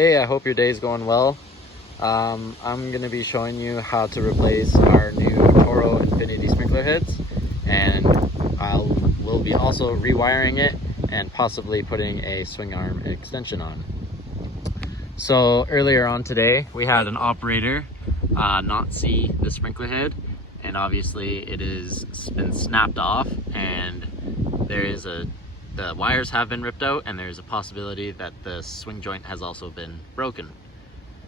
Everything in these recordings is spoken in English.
Hey, I hope your day is going well. I'm going to be showing you how to replace our new Toro Infinity sprinkler heads, and we'll be also rewiring it and possibly putting a swing arm extension on. So earlier on today we had an operator not see the sprinkler head, and obviously it has been snapped off, and the wires have been ripped out, and there's a possibility that the swing joint has also been broken.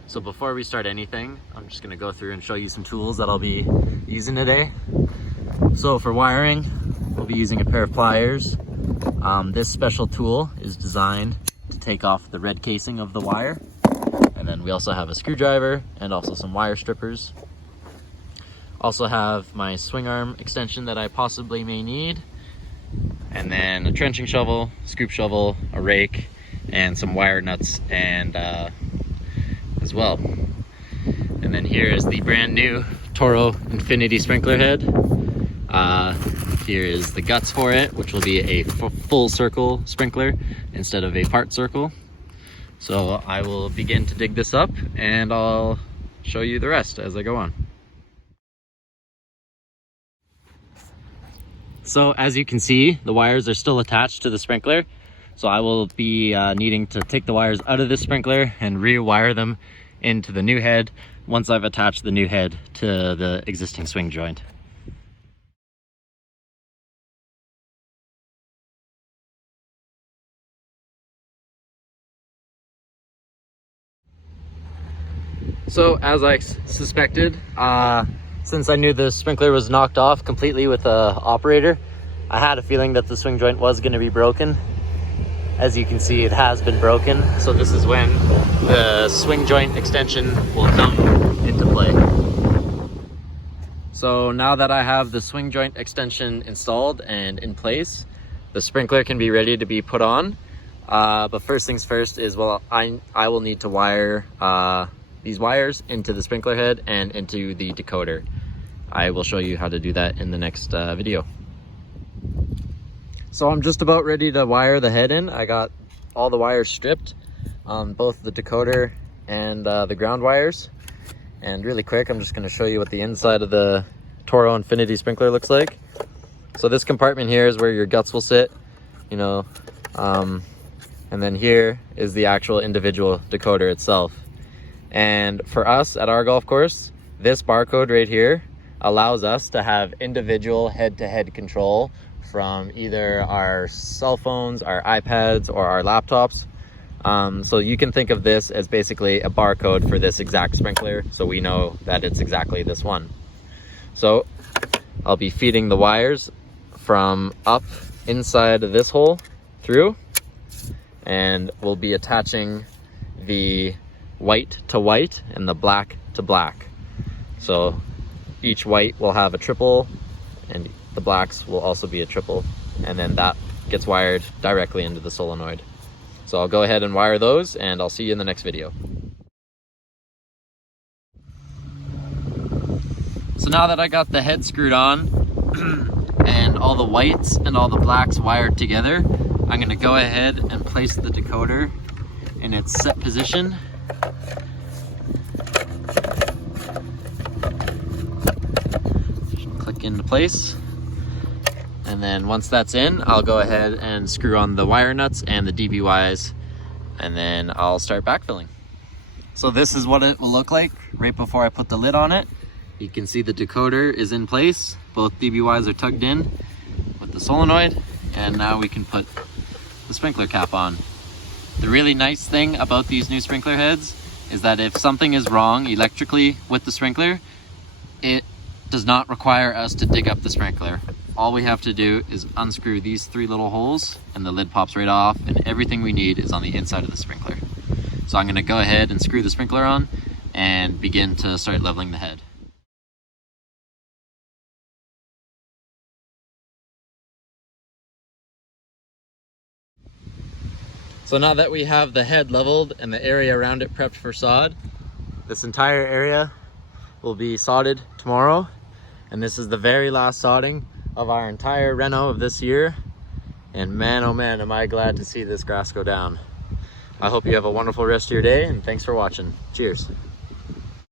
So before we start anything, I'm just going to go through and show you some tools that I'll be using today. So for wiring, we'll be using a pair of pliers. This special tool is designed to take off the red casing of the wire. And then we also have a screwdriver and also some wire strippers. Also have my swing arm extension that I possibly may need. And then a trenching shovel, scoop shovel, a rake, and some wire nuts and as well. And then here is the brand new Toro Infinity sprinkler head. Here is the guts for it, which will be a full circle sprinkler instead of a part circle. So I will begin to dig this up, and I'll show you the rest as I go on. So as you can see, the wires are still attached to the sprinkler. So I will be needing to take the wires out of the sprinkler and rewire them into the new head once I've attached the new head to the existing swing joint. So as I suspected, since I knew the sprinkler was knocked off completely with the operator, I had a feeling that the swing joint was going to be broken. As you can see, it has been broken. So this is when the swing joint extension will come into play. So now that I have the swing joint extension installed and in place, the sprinkler can be ready to be put on. But first things first is, well, I will need to wire these wires into the sprinkler head and into the decoder. I will show you how to do that in the next video. So I'm just about ready to wire the head in. I got all the wires stripped, both the decoder and the ground wires. And really quick, I'm just going to show you what the inside of the Toro Infinity sprinkler looks like. So this compartment here is where your guts will sit, and then here is the actual individual decoder itself. And for us at our golf course, this barcode right here allows us to have individual head-to-head control from either our cell phones, our iPads, or our laptops. So you can think of this as basically a barcode for this exact sprinkler, so we know that it's exactly this one. So I'll be feeding the wires from up inside of this hole through, and we'll be attaching the white to white and the black to black. So each white will have a triple, and the blacks will also be a triple, and then that gets wired directly into the solenoid. So I'll go ahead and wire those, and I'll see you in the next video. So now that I got the head screwed on and all the whites and all the blacks wired together, I'm going to go ahead and place the decoder in its set position. Click into place, and then once that's in, I'll go ahead and screw on the wire nuts and the DBYs, and then I'll start backfilling. So this is what it will look like right before I put the lid on it. You can see the decoder is in place, both DBYs are tugged in with the solenoid, and now we can put the sprinkler cap on. The really nice thing about these new sprinkler heads is that if something is wrong electrically with the sprinkler, it does not require us to dig up the sprinkler. All we have to do is unscrew these 3 little holes, and the lid pops right off, and everything we need is on the inside of the sprinkler. So I'm going to go ahead and screw the sprinkler on and begin to start leveling the head. So now that we have the head leveled and the area around it prepped for sod, this entire area will be sodded tomorrow. And this is the very last sodding of our entire reno of this year. And man, oh man, am I glad to see this grass go down. I hope you have a wonderful rest of your day, and thanks for watching. Cheers.